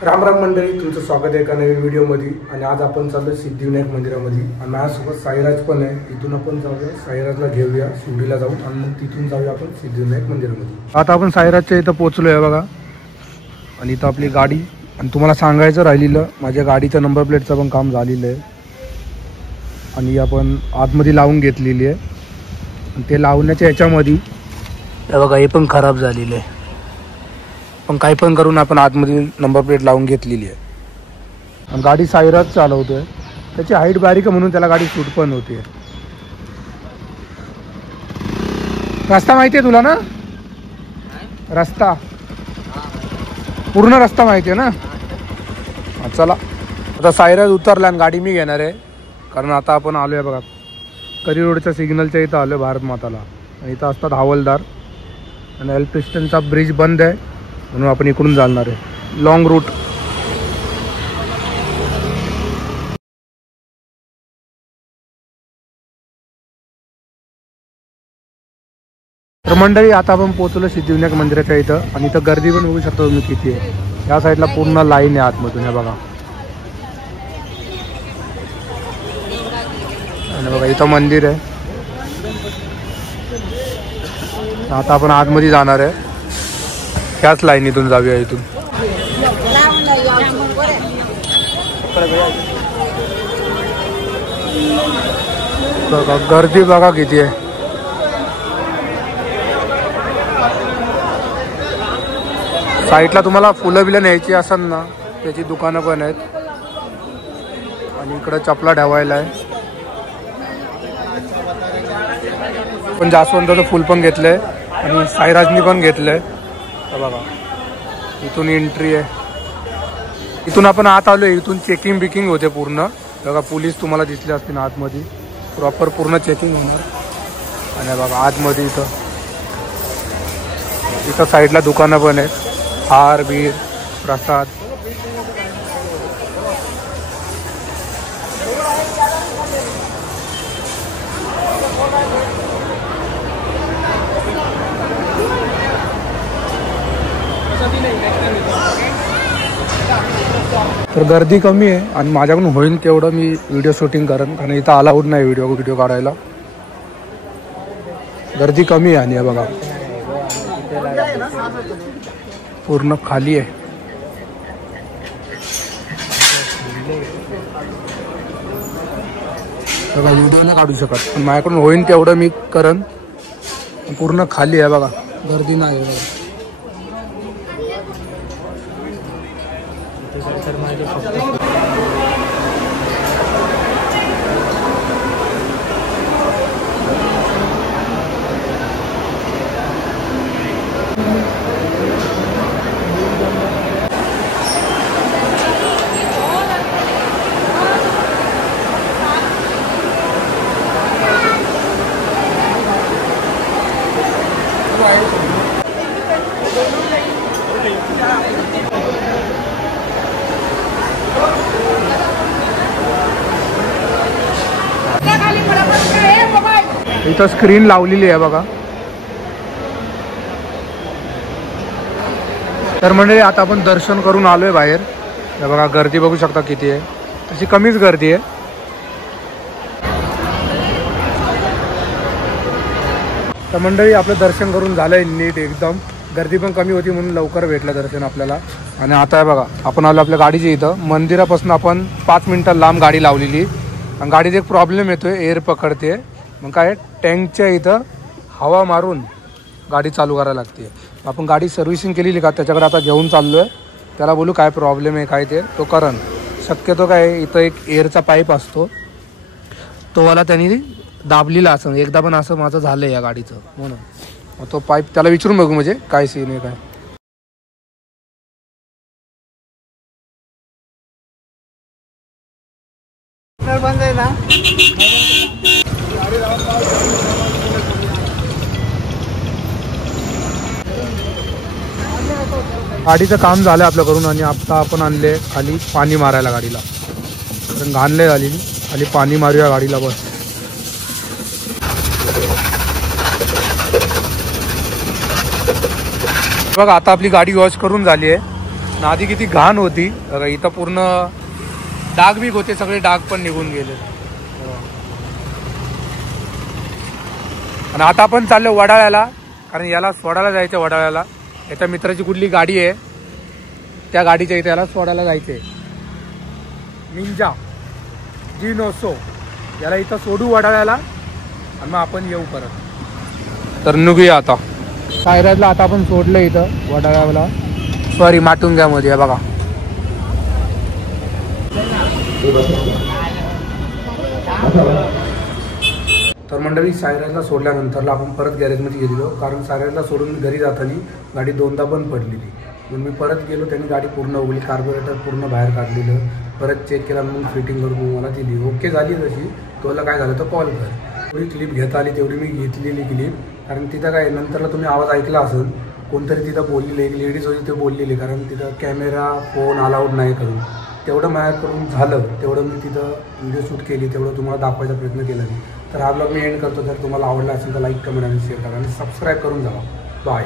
राम राम मंडळी, तुमचं स्वागत आहे एका नवीन व्हिडिओमध्ये. आणि आज आपण चाललो सिद्धिविनायक मंदिरामध्ये आणि माझ्यासोबत साईराज पण आहे. इथून आपण जाऊया, साईराजला घेऊया, शिर्डीला जाऊ आणि मग तिथून जाऊया आपण सिद्धिविनायक मंदिरामध्ये. आता आपण साईराजच्या इथं पोहोचलो आहे बघा. आणि इथं आपली गाडी, आणि तुम्हाला सांगायचं राहिलेलं, माझ्या गाडीच्या नंबर प्लेटचं पण काम झालेलं आहे आणि आपण आतमध्ये लावून घेतलेली आहे. आणि ते लावण्याच्या ह्याच्यामध्ये बघा हे पण खराब झालेलं आहे, पण काही पण करून आपण आतमध्ये नंबर प्लेट लावून घेतलेली आहे. आणि गाडी साईराज चालवतोय, त्याची हाईट बारीक आहे म्हणून त्याला गाडी सूट पण होते. रस्ता माहिती आहे तुला ना? रस्ता पूर्ण रस्ता माहिती आहे ना? चला आता साईराज उतरला आणि गाडी मी घेणार आहे. कारण आता आपण आलो आहे बघा करी रोडच्या सिग्नलच्या इथं आलो आहे भारत माताला. आणि इथं असतात हवालदार आणि एल्फिस्टनचा ब्रिज बंद आहे म्हणून आपण इकडून चालणार आहे लॉंग रूट. तर मंडळी आता आपण पोहोचलो सिद्धिविनायक मंदिराच्या इथं. आणि इथं गर्दी पण बघू शकता तुम्ही किती आहे. या साईडला पूर्ण लाईन आहे आतमधून, हे बघा. आणि बघा इथं मंदिर आहे. आता आपण आतमध्ये जाणार आहे, ह्याच लाईनीतून जाऊया. इथून बघा गर्दी बघा किती आहे. साईडला तुम्हाला फुलं बिलं न्यायची असेल ना, त्याची दुकानं पण आहेत. आणि इकडं चपला ठेवायला आहे. पण जास्वंदाचं फुल पण घेतलंय आणि साईराजनी पण घेतलंय. बघा इथून एंट्री आहे. इथून आपण आत आलोय. इथून चेकिंग बिकिंग होते पूर्ण. बघा पोलीस तुम्हाला दिसले असतील आतमध्ये, प्रॉपर पूर्ण चेकिंग होणार. आणि बघा आतमध्ये इथं साईडला दुकानं पण आहेत, हार बीर प्रसाद. तर गर्दी कमी आहे आणि माझ्याकडून होईल तेवढं मी व्हिडिओ शूटिंग करेन, कारण इथं अलाउड नाही व्हिडिओ काढायला. गर्दी कमी आहे. आणि हे बघा पूर्ण खाली आहे. बघा व्हिडिओ नाही काढू शकत, पण माझ्याकडून होईल तेवढं मी करेन. पूर्ण खाली आहे बघा, गर्दी नाही आहे. इथं स्क्रीन लावलेली आहे बघा. तर म्हणजे आता आपण दर्शन करून आलोय बाहेर. हे बघा गर्दी बघू शकता किती आहे, तशी कमीच गर्दी आहे. तर मंडळी आपलं दर्शन करून झालंय नीट एकदम. गर्दी पण कमी होती म्हणून लवकर भेटलं दर्शन आपल्याला. आणि आता आहे बघा आपण आलो आपल्या गाडीच्या इथं. मंदिरापासून आपण 5 मिनिटं लांब गाडी लावलेली आणि गाडीत एक प्रॉब्लेम येतोय, एअर पकडते. मग काय टँकच्या इथं हवा मारून गाडी चालू करायला लागते. आपण गाडी सर्व्हिसिंग केलेली का त्याच्याकडे आता घेऊन चाललो आहे. त्याला बोलू काय प्रॉब्लेम आहे काय ते, तो करण. शक्यतो काय इथं एक एअरचा पाईप असतो, तो वाला त्यांनी दाबलेला असं. एकदा पण असं माझं झालं या गाडीचं म्हणून. मग तो पाईप त्याला विचारून बघू म्हणजे काय सीन आहे काय. बंद आहे ना. गाडीचं काम झालं आपल्याकडून आणि आता आपण आणले खाली पाणी मारायला गाडीला, कारण घाणले झालेली. खाली पाणी मारूया गाडीला बस. बघा आता आपली गाडी वॉश करून झाली आहे. आधी किती घाण होती, इथं पूर्ण डाग बीग होते, सगळे डाग पण निघून गेले. आणि आता आपण चाललो वडाळ्याला, कारण याला सोडायला जायचं. वडाळ्याला याच्या मित्राची कुठली गाडी आहे, त्या गाडीच्या इथे याला सोडायला जायचंय. निंजा G900 याला इथं सोडू वडाळ्याला आणि मग आपण येऊ परत. तर निघूया आता. सायराजला आता आपण सोडलं इथं वडाळ्याला, सॉरी माटुंग्यामध्ये. बघा तर मंडळी, सायराजला सोडल्यानंतरला आपण परत गॅरेजमध्ये गेलेलो, कारण सायराजला सोडून घरी जाताना गाडी दोनदा बंद पडलेली. मग मी परत गेलो, त्यांनी गाडी पूर्ण उघडली, कार्बोरेटर पूर्ण बाहेर काढलेलं, परत चेक केला, मग फिटिंग करून मला दिली. ओके झाली तशी. तुला काय झालं तर कॉल कर. थोडी क्लिप घेता आली तेवढी मी घेतलेली क्लिप, कारण तिथं काय नंतरला तुम्ही आवाज ऐकला असेल, कोणतरी तिथं बोललेली, एक लेडीज होती ते बोललेली, कारण तिथं कॅमेरा फोन अलाउड नाही करून. तेवढं माझ्याकडून झालं, तेवढं मी तिथं व्हिडिओ शूट केली, तेवढं तुम्हाला दाखवायचा प्रयत्न केला मी. तर हा ब्लॉग मी एंड करतो. जर तुम्हाला आवडला असेल तर लाईक, कमेंट आणि शेअर करा आणि सबस्क्राईब करून जावा. बाय.